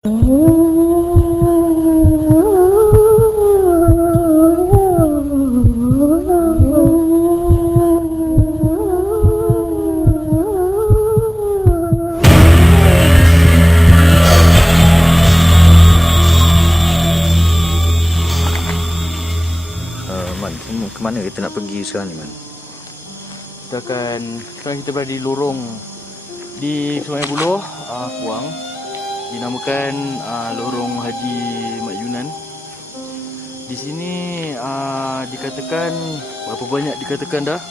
Man, ke mana kita nak pergi sekarang ni, Man? Sekarang kita berada di lorong di Sungai Buloh, Kuang. Dinamakan Lorong Haji Mat Yunan. Di sini dikatakan, berapa banyak dikatakan dah,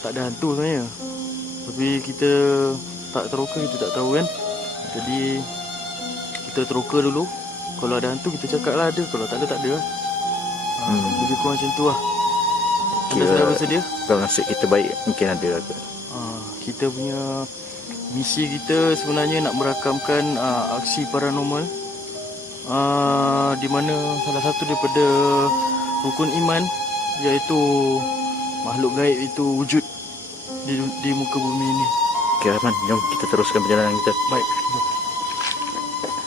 tak ada hantu sebenarnya. Tapi kita tak teroka, kita tak tahu kan. Jadi kita teroka dulu. Kalau ada hantu kita cakap lah ada, kalau tak ada tak ada lah. Lebih kurang macam tu lah. Anda sudah bersedia? Kalau nasib kita baik, mungkin ada lah. Kita punya misi kita sebenarnya nak merakamkan aksi paranormal, di mana salah satu daripada rukun iman, iaitu makhluk gaib itu wujud di muka bumi ini. Okey, Man, jom kita teruskan perjalanan kita. Baik, jom.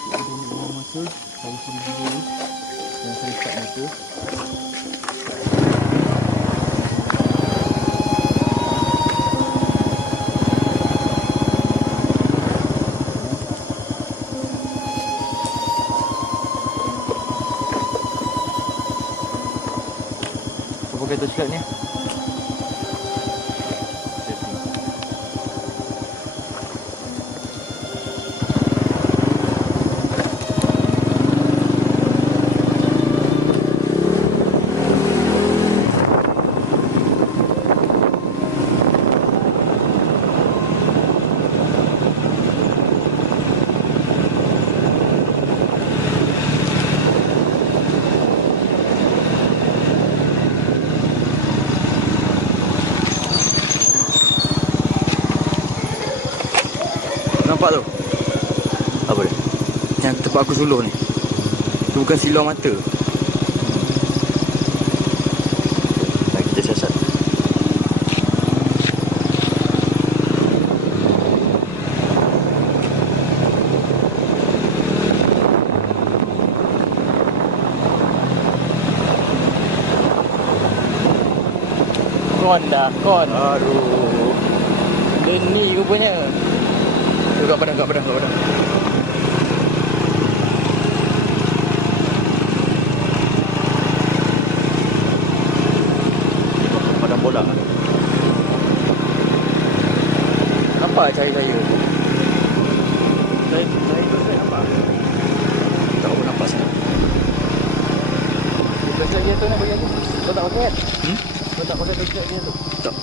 Kita buang masa, saya suruh dulu dan saya start mata. Pakai torchlight ni. Nampak tu? Apa dia? Yang tempat aku suluh ni. Itu bukan silau mata. Nah, kita siasat. Kon. Aduh. Dia ni rupanya. Kat badan. Padang bola. Nampak cahaya saya tu? Saya nampak. Tak apa nampak sangat. Torchlight dia tu nak bagi aku. Kau tak pakai kan? Kau tak pakai torchlight dia tu? Tak.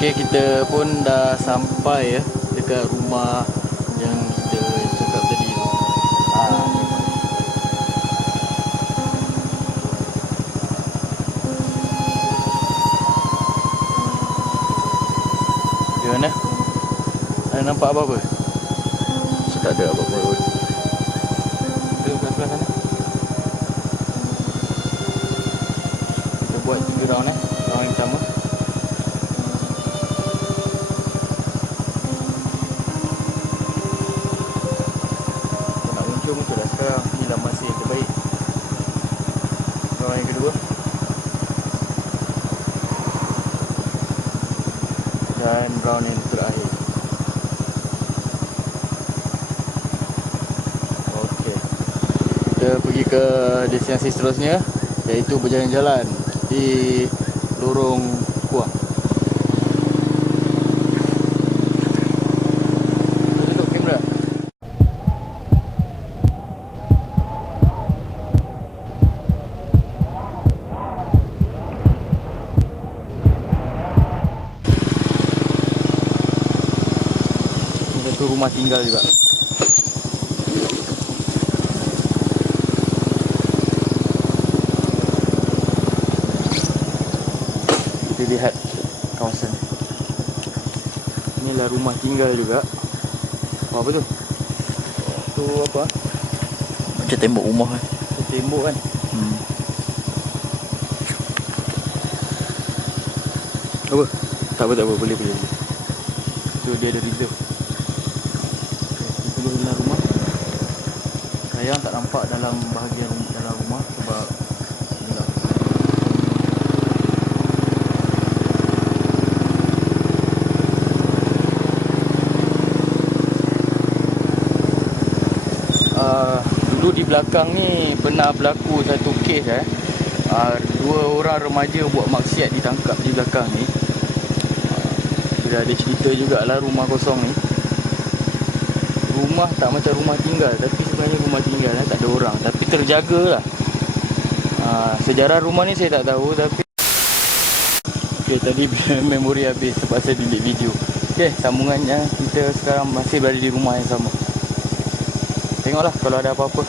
Okey, kita pun dah sampai ya dekat rumah yang kita cakap tadi tu. Ni. Gimana? Ada nampak apa-apa? Tak ada apa-apa pun. Kita kat sebelah sana. Kita buat 3 round Round yang pertama. Kita nak muncul dah sekarang. Inilah masa yang terbaik. Round yang kedua. Dan round yang terakhir. Okey. Kita pergi ke destinasi seterusnya, iaitu berjalan-jalan di lorong Kuang. Tutup kamera. Ini satu rumah tinggal juga. Kita lihat kawasan. Inilah rumah tinggal juga. Apa tu? Tu apa? Macam tembok rumah kan. Tu tembok kan. Apa? Tak apa, boleh. Tu dia ada reserve. Kita tunggu dalam rumah. Sayang tak nampak dalam bahagian dalam rumah sebab inilah. Dulu di belakang ni pernah berlaku satu kes 2 orang remaja buat maksiat ditangkap di belakang ni. Dia ada cerita jugalah rumah kosong ni. Rumah tak macam rumah tinggal, tapi sebenarnya rumah tinggal tak ada orang, tapi terjagalah. Sejarah rumah ni saya tak tahu, tapi okey, tadi memori habis terpaksa delete video. Okey, sambungannya kita sekarang masih berada di rumah yang sama. Tengoklah kalau ada apa-apa.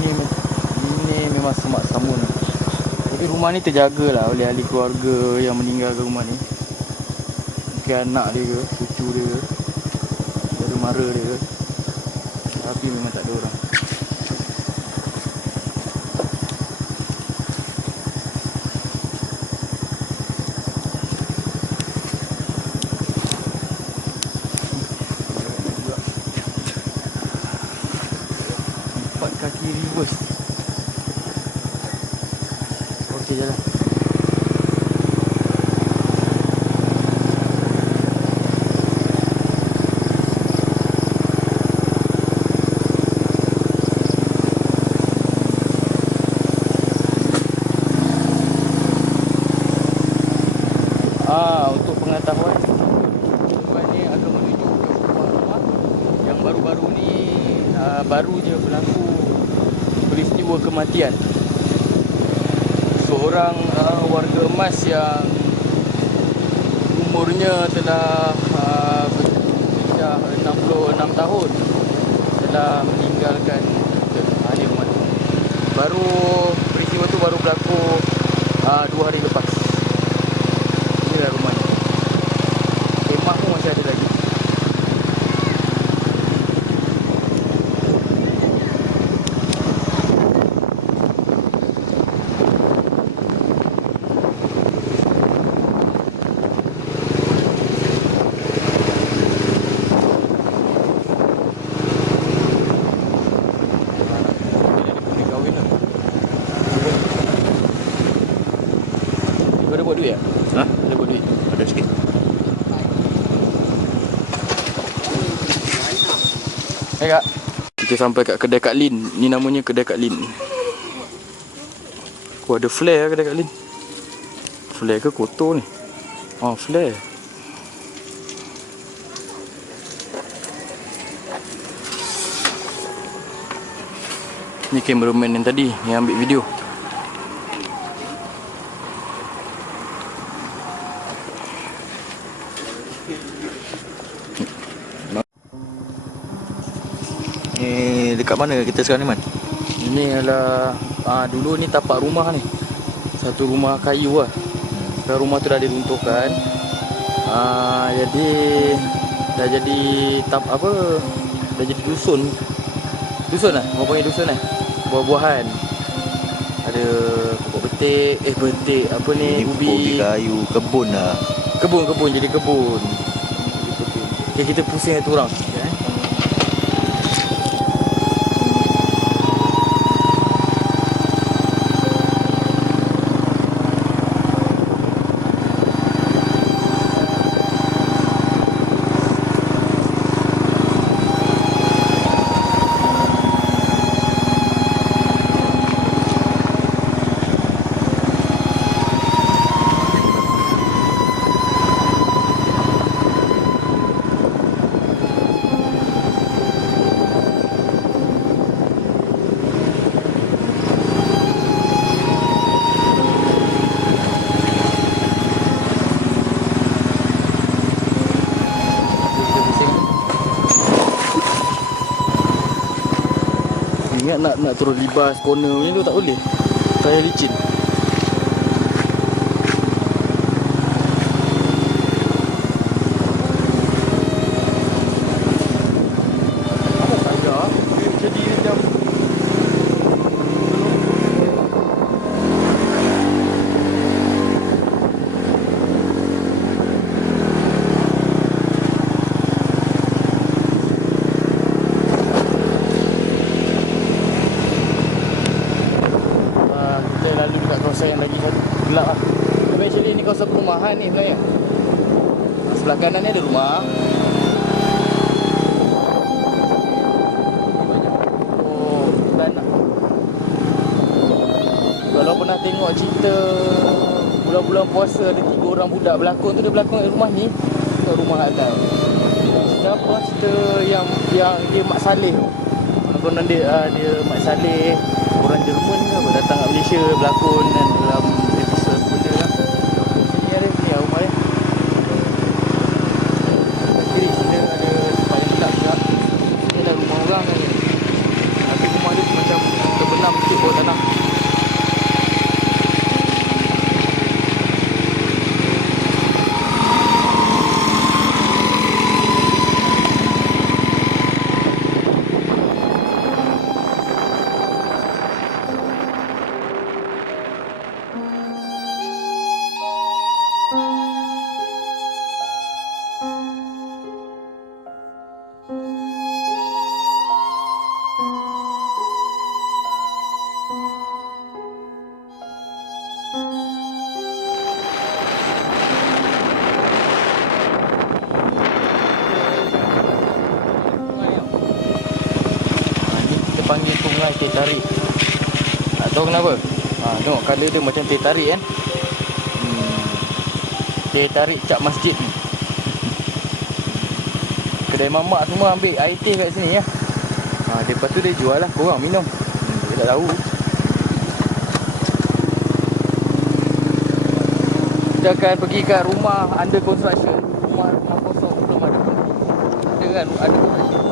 Ini memang semak samun. Jadi rumah ni terjagalah oleh ahli keluarga yang meninggalkan rumah ni. Mungkin anak dia ke, cucu dia ke, saudara mara dia ke. Tapi memang tak ada orang. Kaki reverse. Okey, jalan. Untuk pengetahuan, tuan ni akan menuju ke rumah-rumah yang baru-baru ni baru je berlaku peristiwa kematian seorang warga emas yang umurnya telah berusia 66 tahun telah meninggalkan ahli rumah. Peristiwa tu baru berlaku 2 hari lepas. Inilah rumah ni. Kemah pun masih ada lagi. Kau ada buat duit tak? Ha? Ada buat duit? Ada sikit. Hai kak. Kita sampai kat kedai Kak Lin. Ni namanya kedai Kak Lin. Ada flare kedai Kak Lin. Flare ke kotor ni? Flare. Ni cameraman yang tadi yang ambil video. Ni dekat mana kita sekarang ni, Man? Ini adalah dulu ni tapak rumah ni. Satu rumah kayu lah. Sekarang rumah tu dah diruntuhkan. Jadi dah jadi dah jadi dusun. Dusun lah, orang panggil dusun lah. Buah-buahan. Ada pokok betik, apa ni, Ini ubi. ubi kayu, kebun lah. Kebun jadi kebun. Okay, kita pusing satu orang. Ingat nak turun libas corner ni tu tak boleh. Saya licin. Jadi macam lalu dekat kawasan yang lagi satu gelap lah. Tapi actually ni kawasan perumahan ni sebenarnya. Sebelah kanan ni ada rumah. Banyak hutan lah. Kalau pernah tengok cerita bulan-bulan puasa ada 3 orang budak berlakon tu, dia berlakon kat rumah ni, kat rumah atas. Siapa cerita yang dia Mak Saleh tu. Konon dia Mak Saleh orang Jerman ke apa, datang kat Malaysia berlakon kan dalam episod benda lah. Sini ada, sini lah rumah dia. Kiri sini ada tempat yang gelap juga. Sini ada rumah orang kan. Tapi rumah dia macam terbenam sikit bawah tanah. Panggil sungai teh tarik. Tak tahu kenapa. Tengok color dia macam teh tarik kan. Teh tarik cap masjid ni. Kedai mamak semua ambil air teh kat sini ya. Lepas tu dia jual lah, korang minum. Dia tak tahu. Kita akan pergi kat rumah under construction. Rumah kosong belum ada. Ada kan, ada construction.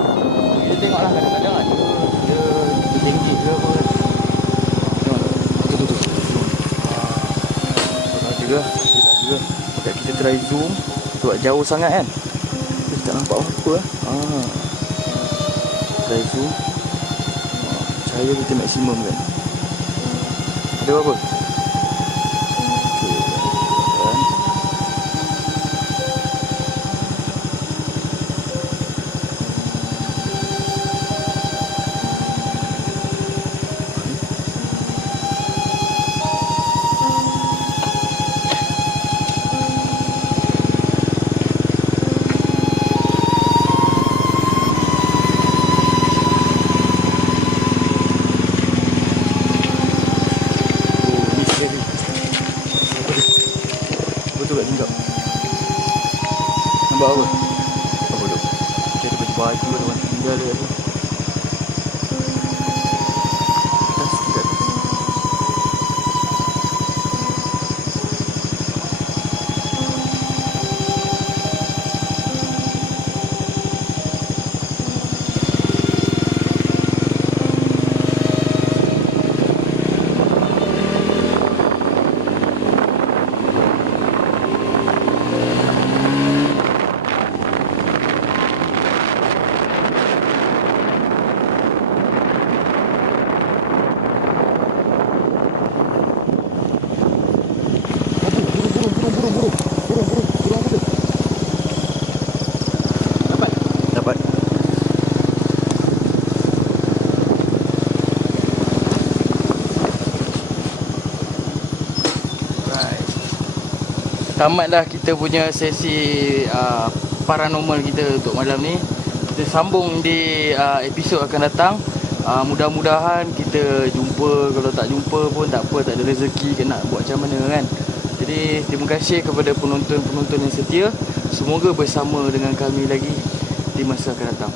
Kita tengoklah kadang-kadang ada dia tinggi ke apa kan. Tengok tu. Tak juga. Pakai kita try zoom. Sebab jauh sangat kan. Kita tak nampak apa-apa lah. Try zoom. Cahaya kita maksimum kan. Ada apa-apa? Nampak apa? Apa tu? Macam ada baju tu kan. Tinggal dia tu. tamatlah kita punya sesi paranormal kita untuk malam ni. Kita sambung di episod akan datang. Mudah-mudahan kita jumpa. Kalau tak jumpa pun tak apa, tak ada rezeki ke nak buat macam mana kan. Jadi terima kasih kepada penonton-penonton yang setia. Semoga bersama dengan kami lagi di masa akan datang.